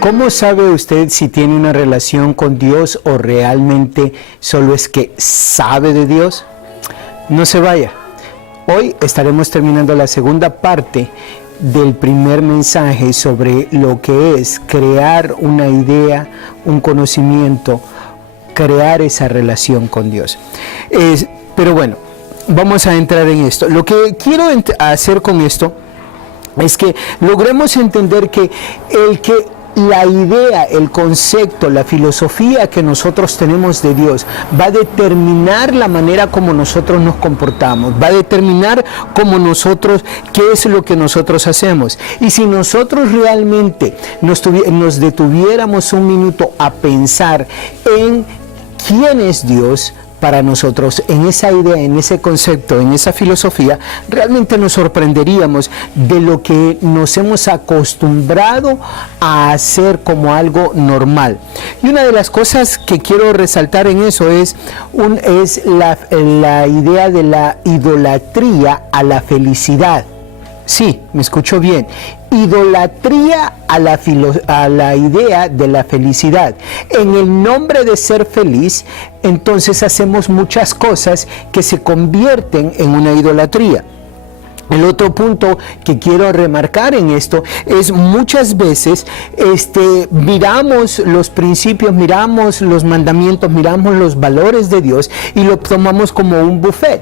¿Cómo sabe usted si tiene una relación con Dios o realmente solo es que sabe de Dios? No se vaya. Hoy estaremos terminando la segunda parte del primer mensaje sobre lo que es crear una idea, un conocimiento, crear esa relación con Dios. Pero bueno, vamos a entrar en esto. Lo que quiero hacer con esto es que logremos entender que la idea, el concepto, la filosofía que nosotros tenemos de Dios va a determinar la manera como nosotros nos comportamos, va a determinar qué es lo que nosotros hacemos. Y si nosotros realmente nos detuviéramos un minuto a pensar en quién es Dios para nosotros, en esa idea, en ese concepto, en esa filosofía, realmente nos sorprenderíamos de lo que nos hemos acostumbrado a hacer como algo normal. Y una de las cosas que quiero resaltar en eso es la idea de la idolatría a la felicidad. Sí, me escuchó bien. Idolatría a la idea de la felicidad. En el nombre de ser feliz, entonces hacemos muchas cosas que se convierten en una idolatría. El otro punto que quiero remarcar en esto es muchas veces miramos los principios, miramos los mandamientos, miramos los valores de Dios y lo tomamos como un buffet.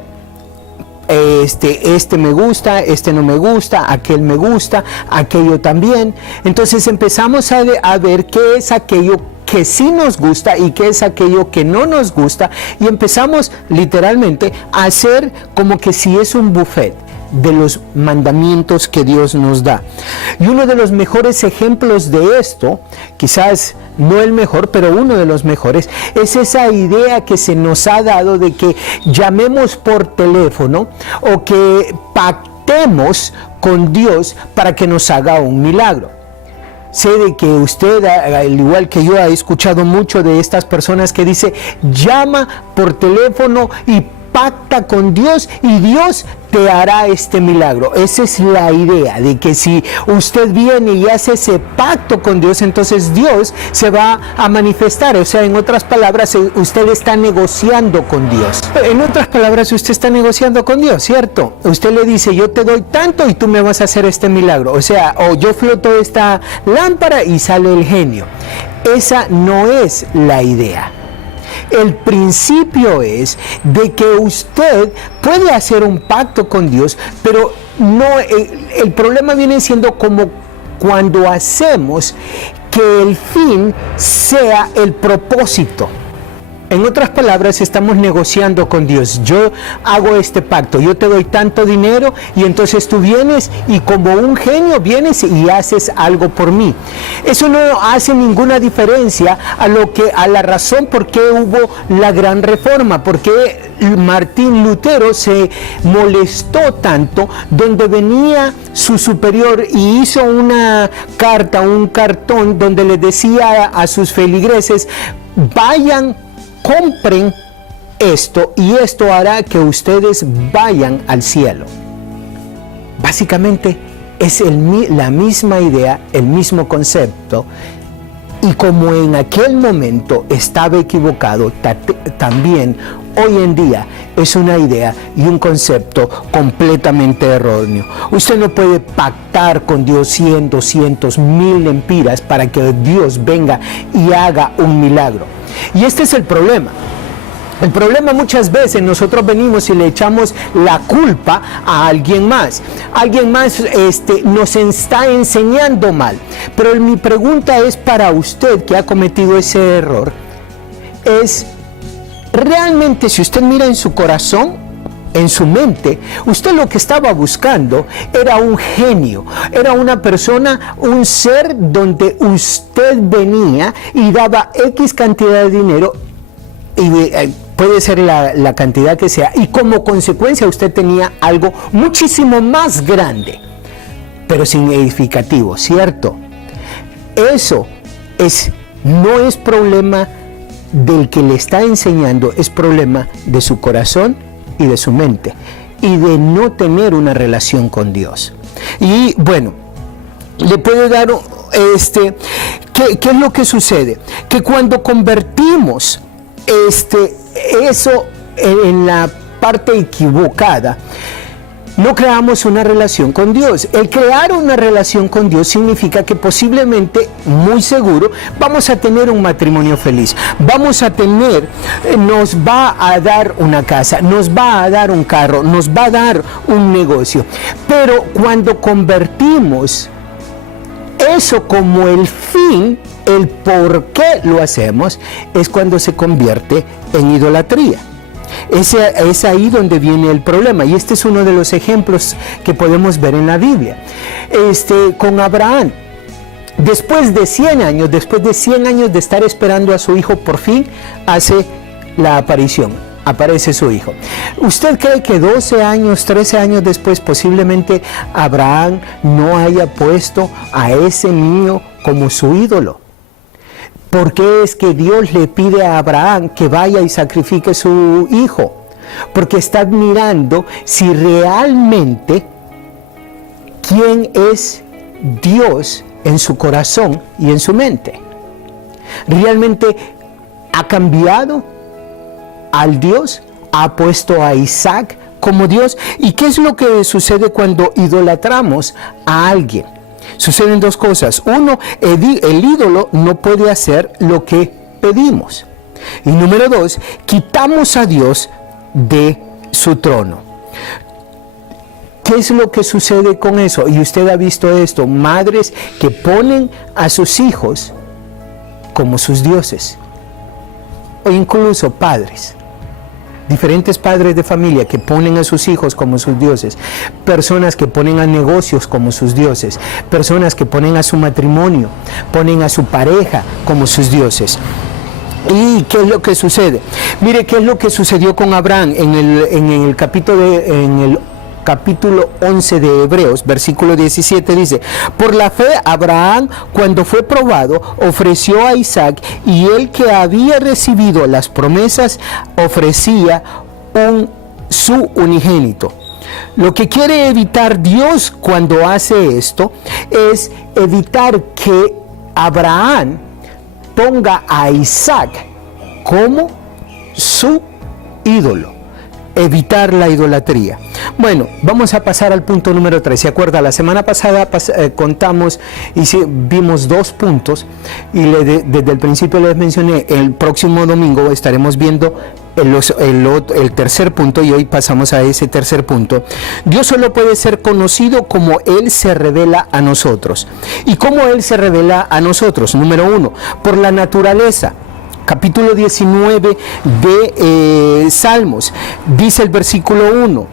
Este me gusta, este no me gusta, aquel me gusta, aquello también. Entonces empezamos a ver qué es aquello que sí nos gusta y qué es aquello que no nos gusta, y empezamos literalmente a hacer como que si es un buffet de los mandamientos que Dios nos da. Y uno de los mejores ejemplos de esto, quizás no el mejor, pero uno de los mejores, es esa idea que se nos ha dado de que llamemos por teléfono o que pactemos con Dios para que nos haga un milagro. Sé de que usted, al igual que yo, ha escuchado mucho de estas personas que dice, llama por teléfono y pacta con Dios y Dios te hará este milagro. Esa es la idea, de que si usted viene y hace ese pacto con Dios, entonces Dios se va a manifestar. O sea, en otras palabras, usted está negociando con Dios. En otras palabras, usted está negociando con Dios, ¿cierto? Usted le dice, yo te doy tanto y tú me vas a hacer este milagro. O sea, o yo floto esta lámpara y sale el genio. Esa no es la idea. El principio es de que usted puede hacer un pacto con Dios, pero no, el problema viene siendo como cuando hacemos que el fin sea el propósito. En otras palabras, estamos negociando con Dios. Yo hago este pacto, yo te doy tanto dinero y entonces tú vienes y como un genio vienes y haces algo por mí. Eso no hace ninguna diferencia a la razón por qué hubo la gran reforma, porque Martín Lutero se molestó tanto, donde venía su superior y hizo una carta, un cartón donde le decía a sus feligreses, vayan, compren esto y esto hará que ustedes vayan al cielo. Básicamente es la misma idea, el mismo concepto, y como en aquel momento estaba equivocado, también hoy en día es una idea y un concepto completamente erróneo. Usted no puede pactar con Dios 100, 200, 1000 lempiras para que Dios venga y haga un milagro. Y este es el problema. El problema muchas veces nosotros venimos y le echamos la culpa a alguien más. Alguien más nos está enseñando mal. Pero mi pregunta es para usted que ha cometido ese error. Es realmente, si usted mira en su corazón, en su mente, usted lo que estaba buscando era un genio, era una persona, un ser donde usted venía y daba X cantidad de dinero, y puede ser la cantidad que sea, y como consecuencia usted tenía algo muchísimo más grande, pero significativo, ¿cierto? Eso no es problema del que le está enseñando, es problema de su corazón y de su mente, y de no tener una relación con Dios. Y bueno, le puedo dar ¿Qué es lo que sucede? Que cuando convertimos eso en la parte equivocada, no creamos una relación con Dios. El crear una relación con Dios significa que posiblemente, muy seguro, vamos a tener un matrimonio feliz. Nos va a dar una casa, nos va a dar un carro, nos va a dar un negocio. Pero cuando convertimos eso como el fin, el por qué lo hacemos, es cuando se convierte en idolatría. Es ahí donde viene el problema, y este es uno de los ejemplos que podemos ver en la Biblia. Con Abraham, después de 100 años de estar esperando a su hijo, por fin hace la aparición, aparece su hijo. ¿Usted cree que 12 años, 13 años después posiblemente Abraham no haya puesto a ese niño como su ídolo? ¿Por qué es que Dios le pide a Abraham que vaya y sacrifique su hijo? Porque está mirando si realmente quién es Dios en su corazón y en su mente. ¿Realmente ha cambiado al Dios? ¿Ha puesto a Isaac como Dios? ¿Y qué es lo que sucede cuando idolatramos a alguien? Suceden dos cosas. Uno, el ídolo no puede hacer lo que pedimos. Y número dos, quitamos a Dios de su trono. ¿Qué es lo que sucede con eso? Y usted ha visto esto, madres que ponen a sus hijos como sus dioses. O incluso padres. Diferentes padres de familia que ponen a sus hijos como sus dioses, personas que ponen a negocios como sus dioses, personas que ponen a su matrimonio, ponen a su pareja como sus dioses. ¿Y qué es lo que sucede? Mire qué es lo que sucedió con Abraham en el capítulo 11 de Hebreos, versículo 17 dice: por la fe Abraham, cuando fue probado, ofreció a Isaac, y él que había recibido las promesas ofrecía su unigénito. Lo que quiere evitar Dios cuando hace esto es evitar que Abraham ponga a Isaac como su ídolo. Evitar la idolatría. Bueno, vamos a pasar al punto número 3. ¿Se acuerda? La semana pasada contamos y vimos 2 puntos, y desde el principio les mencioné, el próximo domingo estaremos viendo el tercer punto, y hoy pasamos a ese tercer punto. Dios solo puede ser conocido como Él se revela a nosotros. ¿Y cómo Él se revela a nosotros? Número 1, por la naturaleza. Capítulo 19 de Salmos, dice el versículo 1: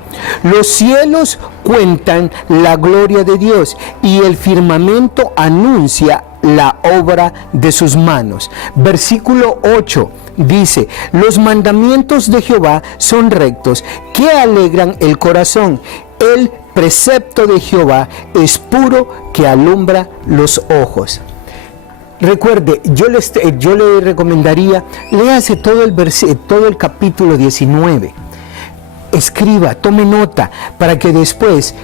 los cielos cuentan la gloria de Dios, y el firmamento anuncia la obra de sus manos. Versículo 8 dice: los mandamientos de Jehová son rectos, que alegran el corazón. El precepto de Jehová es puro, que alumbra los ojos. Recuerde, yo le recomendaría, léase todo el capítulo 19, escriba, tome nota, para que después,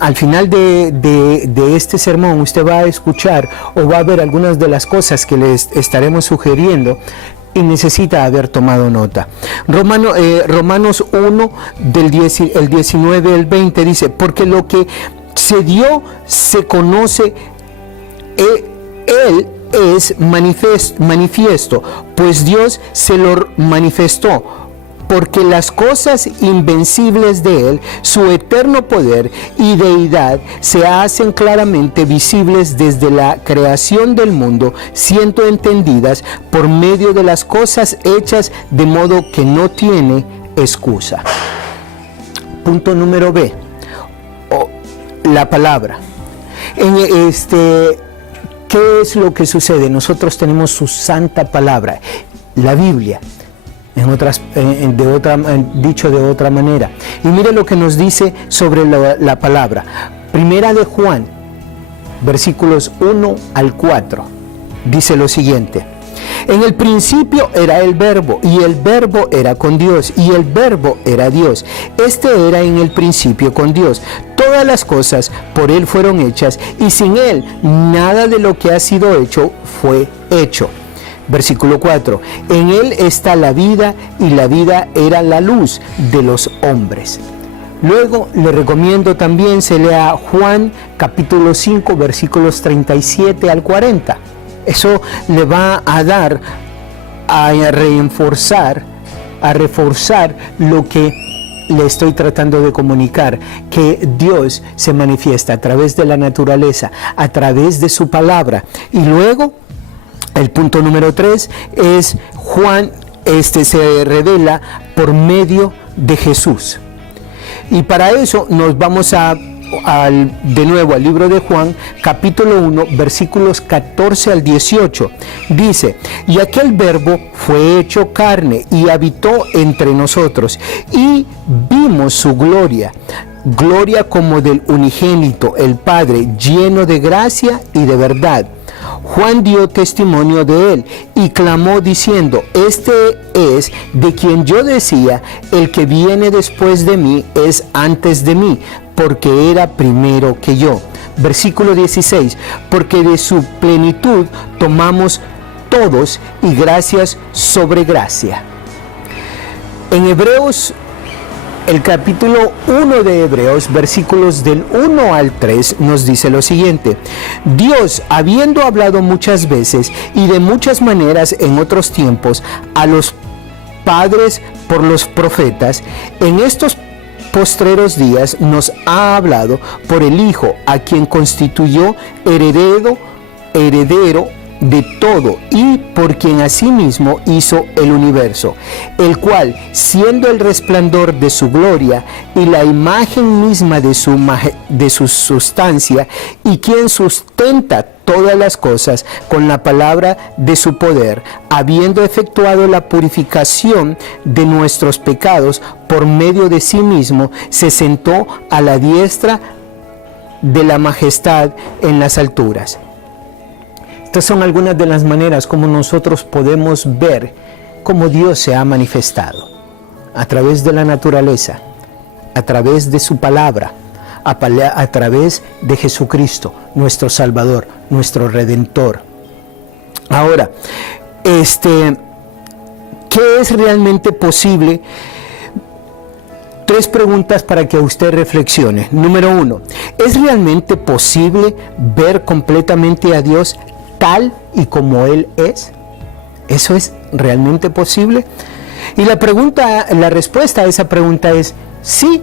al final de este sermón, usted va a escuchar o va a ver algunas de las cosas que les estaremos sugiriendo, y necesita haber tomado nota. Romanos 1, el 19 al 20 dice: porque lo que se dio se conoce, Él es manifiesto, pues Dios se lo manifestó, porque las cosas invencibles de Él, su eterno poder y deidad, se hacen claramente visibles desde la creación del mundo, siendo entendidas por medio de las cosas hechas, de modo que no tiene excusa. Punto número B, la palabra. ¿Qué es lo que sucede? Nosotros tenemos su santa palabra, la Biblia, dicho de otra manera. Y mire lo que nos dice sobre la palabra. Primera de Juan, versículos 1 al 4, dice lo siguiente: En el principio era el Verbo, y el Verbo era con Dios, y el Verbo era Dios. Este era en el principio con Dios. Todas las cosas por Él fueron hechas, y sin Él nada de lo que ha sido hecho fue hecho. Versículo 4. En Él está la vida, y la vida era la luz de los hombres. Luego le recomiendo también se lea Juan capítulo 5 versículos 37 al 40. Eso le va a dar a reforzar lo que le estoy tratando de comunicar, que Dios se manifiesta a través de la naturaleza, a través de su palabra. Y luego, el punto número 3 es Juan, se revela por medio de Jesús. Y para eso nos vamos de nuevo al libro de Juan, capítulo 1, versículos 14 al 18. Dice: y aquel Verbo fue hecho carne y habitó entre nosotros, y vimos su gloria, gloria como del unigénito, el Padre, lleno de gracia y de verdad. Juan dio testimonio de él y clamó diciendo: este es de quien yo decía, el que viene después de mí es antes de mí, porque era primero que yo. Versículo 16, porque de su plenitud tomamos todos y gracias sobre gracia. En Hebreos, el capítulo 1 de Hebreos, versículos del 1 al 3, nos dice lo siguiente: Dios, habiendo hablado muchas veces y de muchas maneras en otros tiempos a los padres por los profetas, en estos postreros días nos ha hablado por el Hijo, a quien constituyó heredero de todo, y por quien asimismo hizo el universo, el cual, siendo el resplandor de su gloria y la imagen misma de su sustancia, y quien sustenta todas las cosas con la palabra de su poder, habiendo efectuado la purificación de nuestros pecados por medio de sí mismo, se sentó a la diestra de la majestad en las alturas. Estas son algunas de las maneras como nosotros podemos ver cómo Dios se ha manifestado: a través de la naturaleza, a través de su palabra, a través de Jesucristo, nuestro Salvador, nuestro Redentor. Ahora, ¿qué es realmente posible? 3 preguntas para que usted reflexione. Número 1, ¿es realmente posible ver completamente a Dios tal y como Él es? ¿Eso es realmente posible? Y la respuesta a esa pregunta es sí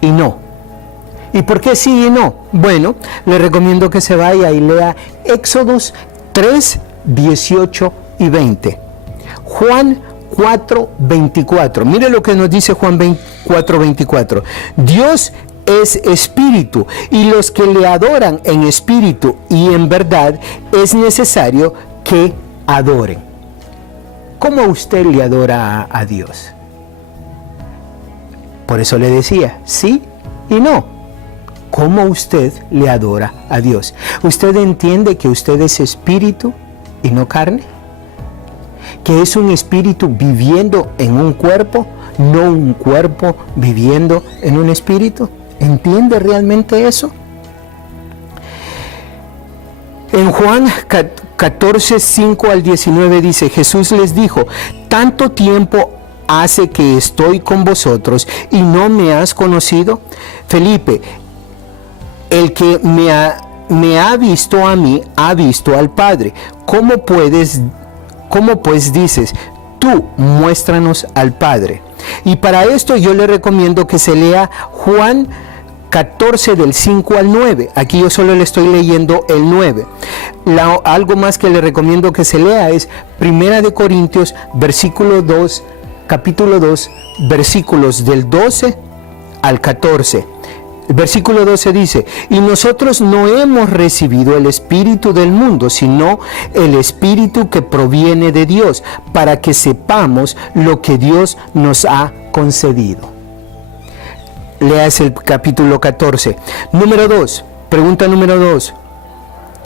y no. ¿Y por qué sí y no? Bueno, le recomiendo que se vaya y lea Éxodos 3, 18 y 20. Juan 4, 24. Mire lo que nos dice Juan 4, 24. Dios es espíritu, y los que le adoran en espíritu y en verdad es necesario que adoren. ¿Cómo usted le adora a Dios? Por eso le decía, sí y no. ¿Cómo usted le adora a Dios? ¿Usted entiende que usted es espíritu y no carne? ¿Que es un espíritu viviendo en un cuerpo, no un cuerpo viviendo en un espíritu? ¿Entiende realmente eso? En Juan 14, 5 al 19 dice: Jesús les dijo: ¿tanto tiempo hace que estoy con vosotros y no me has conocido? Felipe, el que me ha visto a mí, ha visto al Padre. ¿Cómo pues dices, tú muéstranos al Padre? Y para esto yo le recomiendo que se lea Juan 14 del 5 al 9. Aquí yo solo le estoy leyendo el 9. Algo más que le recomiendo que se lea es 1 Corintios capítulo 2, versículos del 12 al 14. El versículo 12 dice: y nosotros no hemos recibido el espíritu del mundo, sino el espíritu que proviene de Dios, para que sepamos lo que Dios nos ha concedido. Leas el capítulo 14. Número 2, pregunta número 2.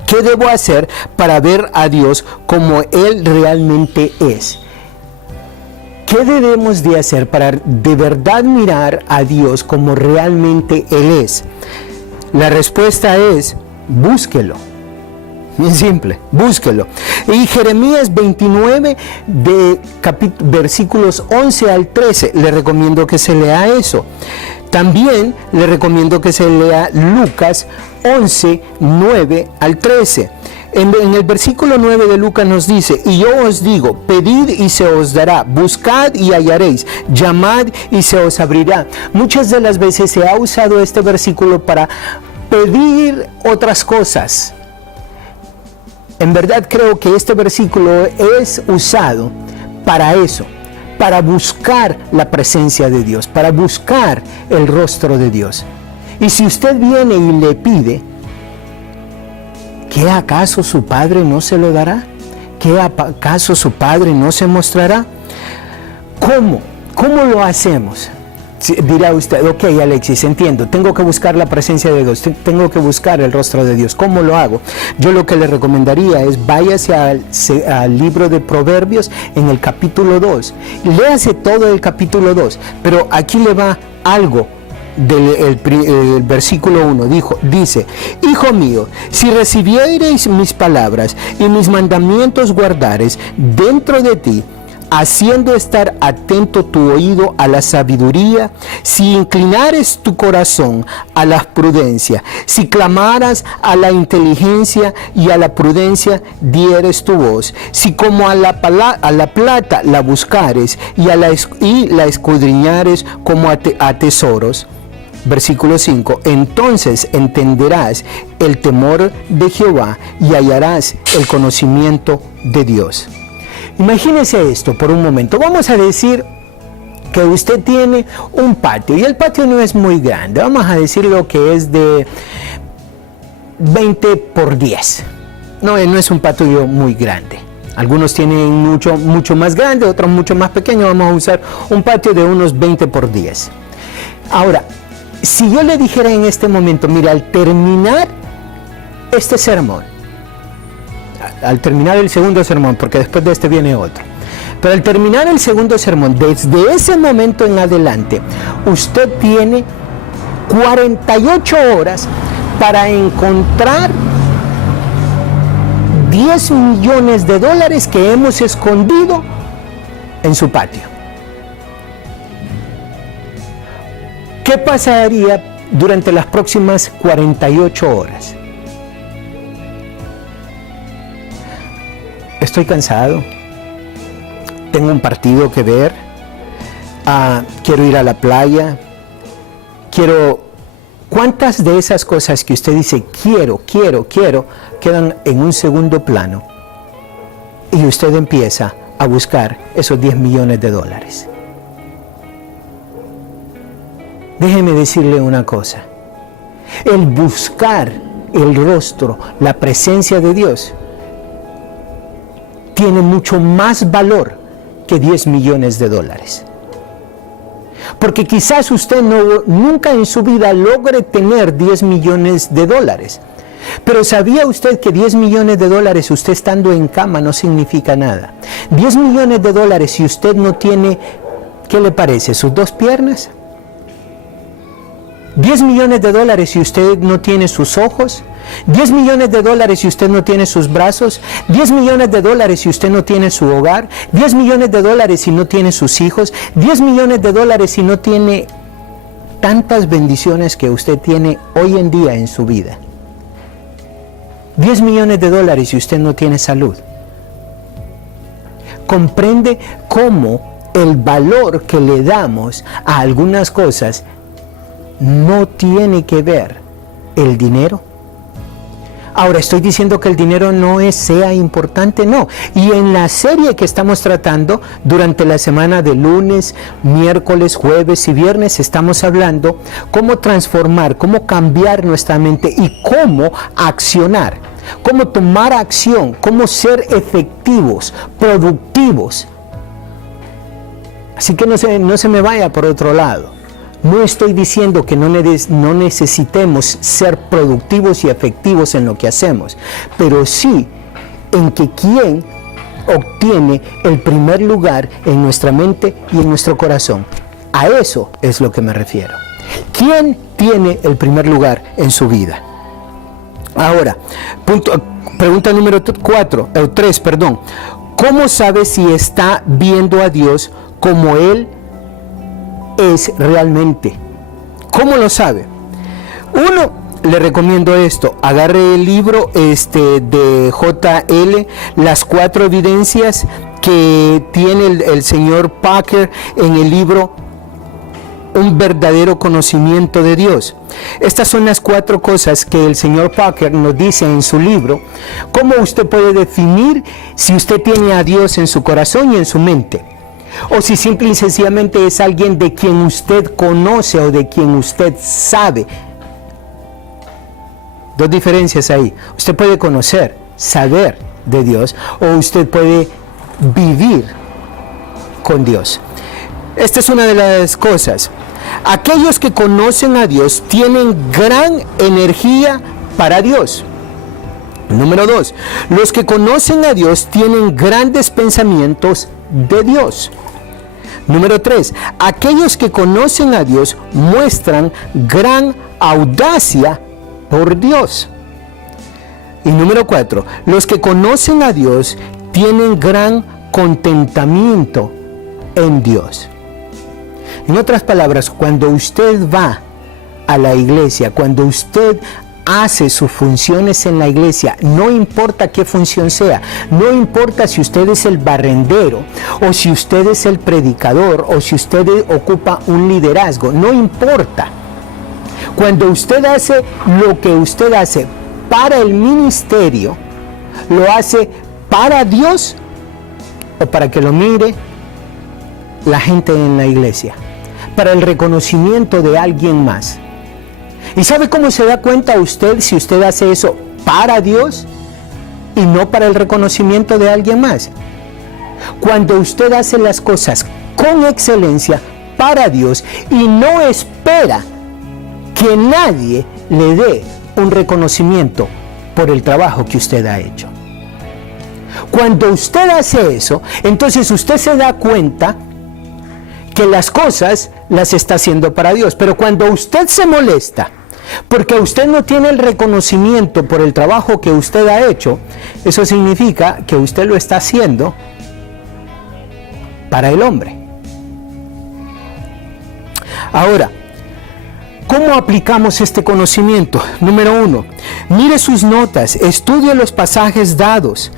¿Qué debo hacer para ver a Dios como Él realmente es? ¿Qué debemos de hacer para de verdad mirar a Dios como realmente Él es? La respuesta es, búsquelo. Bien simple, búsquelo. Y Jeremías 29, versículos 11 al 13, le recomiendo que se lea eso. También le recomiendo que se lea Lucas 11, 9 al 13. En el versículo 9 de Lucas nos dice, y yo os digo, pedid y se os dará, buscad y hallaréis, llamad y se os abrirá. Muchas de las veces se ha usado este versículo para pedir otras cosas. En verdad creo que este versículo es usado para eso, para buscar la presencia de Dios, para buscar el rostro de Dios. Y si usted viene y le pide, ¿qué acaso su Padre no se lo dará? ¿Qué acaso su Padre no se mostrará? ¿Cómo? ¿Cómo lo hacemos? Dirá usted, ok Alexis, entiendo, tengo que buscar la presencia de Dios, tengo que buscar el rostro de Dios. ¿Cómo lo hago? Yo lo que le recomendaría es váyase al libro de Proverbios en el capítulo 2. Léase todo el capítulo 2, pero aquí le va algo del versículo 1. Dice, hijo mío, si recibiereis mis palabras y mis mandamientos guardares dentro de ti, haciendo estar atento tu oído a la sabiduría, si inclinares tu corazón a la prudencia, si clamaras a la inteligencia y a la prudencia dieres tu voz, si como a la plata la buscares y la escudriñares como a tesoros. Versículo 5, entonces entenderás el temor de Jehová y hallarás el conocimiento de Dios. Imagínese esto por un momento. Vamos a decir que usted tiene un patio y el patio no es muy grande. Vamos a decir lo que es de 20 por 10. No es un patio muy grande. Algunos tienen mucho más grande, otros mucho más pequeño. Vamos a usar un patio de unos 20 por 10. Ahora, si yo le dijera en este momento, mira, al terminar este sermón, al terminar el segundo sermón, porque después de este viene otro, pero al terminar el segundo sermón, desde ese momento en adelante, usted tiene 48 horas para encontrar 10 millones de dólares que hemos escondido en su patio. ¿Qué pasaría durante las próximas 48 horas? Estoy cansado, tengo un partido que ver, quiero ir a la playa, ¿Cuántas de esas cosas que usted dice quiero, quedan en un segundo plano? Y usted empieza a buscar esos 10 millones de dólares. Déjeme decirle una cosa, el buscar el rostro, la presencia de Dios, tiene mucho más valor que 10 millones de dólares. Porque quizás usted nunca en su vida logre tener 10 millones de dólares. Pero ¿sabía usted que 10 millones de dólares usted estando en cama no significa nada? 10 millones de dólares si usted no tiene, ¿qué le parece? ¿Sus dos piernas? 10 millones de dólares si usted no tiene sus ojos, 10 millones de dólares si usted no tiene sus brazos, 10 millones de dólares si usted no tiene su hogar, 10 millones de dólares si no tiene sus hijos, 10 millones de dólares si no tiene tantas bendiciones que usted tiene hoy en día en su vida. 10 millones de dólares si usted no tiene salud. Comprende cómo el valor que le damos a algunas cosas no tiene que ver el dinero. Ahora, ¿estoy diciendo que el dinero no sea importante? No. Y en la serie que estamos tratando durante la semana de lunes, miércoles, jueves y viernes, estamos hablando cómo transformar, cómo cambiar nuestra mente y cómo accionar, cómo tomar acción, cómo ser efectivos, productivos. Así que no se me vaya por otro lado. No estoy diciendo que no necesitemos ser productivos y efectivos en lo que hacemos, pero sí en que quién obtiene el primer lugar en nuestra mente y en nuestro corazón. A eso es lo que me refiero. ¿Quién tiene el primer lugar en su vida? Ahora, pregunta número 3. ¿Cómo sabe si está viendo a Dios como Él es realmente? ¿Cómo lo sabe? Uno, le recomiendo esto, agarre el libro de J.L., Las 4 evidencias que tiene el señor Parker en el libro Un verdadero conocimiento de Dios. Estas son las 4 cosas que el señor Parker nos dice en su libro, cómo usted puede definir si usted tiene a Dios en su corazón y en su mente, o si simple y sencillamente es alguien de quien usted conoce o de quien usted sabe. Dos diferencias ahí. Usted puede conocer, saber de Dios, o usted puede vivir con Dios. Esta es una de las cosas. Aquellos que conocen a Dios tienen gran energía para Dios. Número 2, los que conocen a Dios tienen grandes pensamientos de Dios. Número 3, aquellos que conocen a Dios muestran gran audacia por Dios. Y número 4, los que conocen a Dios tienen gran contentamiento en Dios. En otras palabras, cuando usted va a la iglesia, cuando usted hace sus funciones en la iglesia, no importa qué función sea, no importa si usted es el barrendero, o si usted es el predicador, o si usted ocupa un liderazgo, no importa. Cuando usted hace lo que usted hace para el ministerio, lo hace para Dios o para que lo mire la gente en la iglesia, para el reconocimiento de alguien más. ¿Y sabe cómo se da cuenta usted si usted hace eso para Dios y no para el reconocimiento de alguien más? Cuando usted hace las cosas con excelencia para Dios y no espera que nadie le dé un reconocimiento por el trabajo que usted ha hecho. Cuando usted hace eso, entonces usted se da cuenta que las cosas las está haciendo para Dios. Pero cuando usted se molesta porque usted no tiene el reconocimiento por el trabajo que usted ha hecho, eso significa que usted lo está haciendo para el hombre. Ahora, ¿cómo aplicamos este conocimiento? Número 1, mire sus notas, estudie los pasajes dados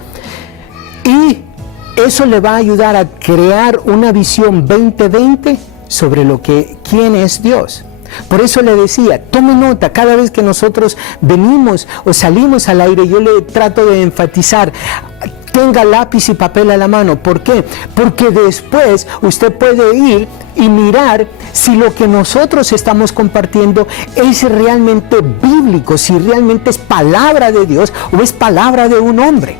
y eso le va a ayudar a crear una visión 2020 sobre quién es Dios. Por eso le decía, tome nota, cada vez que nosotros venimos o salimos al aire, yo le trato de enfatizar, tenga lápiz y papel a la mano. ¿Por qué? Porque después usted puede ir y mirar si lo que nosotros estamos compartiendo es realmente bíblico, si realmente es palabra de Dios o es palabra de un hombre.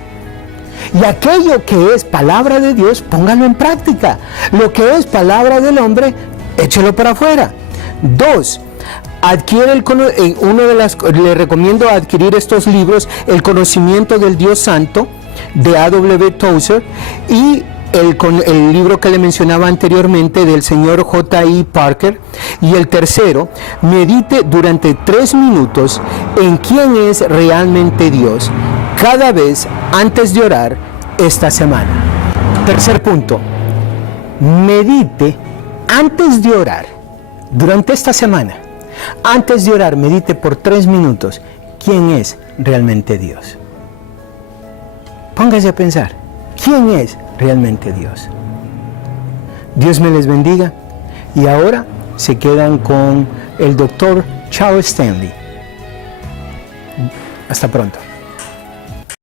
Y aquello que es palabra de Dios, póngalo en práctica. Lo que es palabra del hombre, échelo para afuera. 2, le recomiendo adquirir estos libros, El conocimiento del Dios Santo, de A.W. Tozer, y el libro que le mencionaba anteriormente del señor J.I. Parker. Y el tercero, medite durante 3 minutos en quién es realmente Dios cada vez antes de orar esta semana. Tercer punto, medite antes de orar durante esta semana. Antes de orar, medite por 3 minutos quién es realmente Dios. Póngase a pensar, ¿quién es realmente Dios? Dios me les bendiga. Y ahora se quedan con el doctor Charles Stanley. Hasta pronto.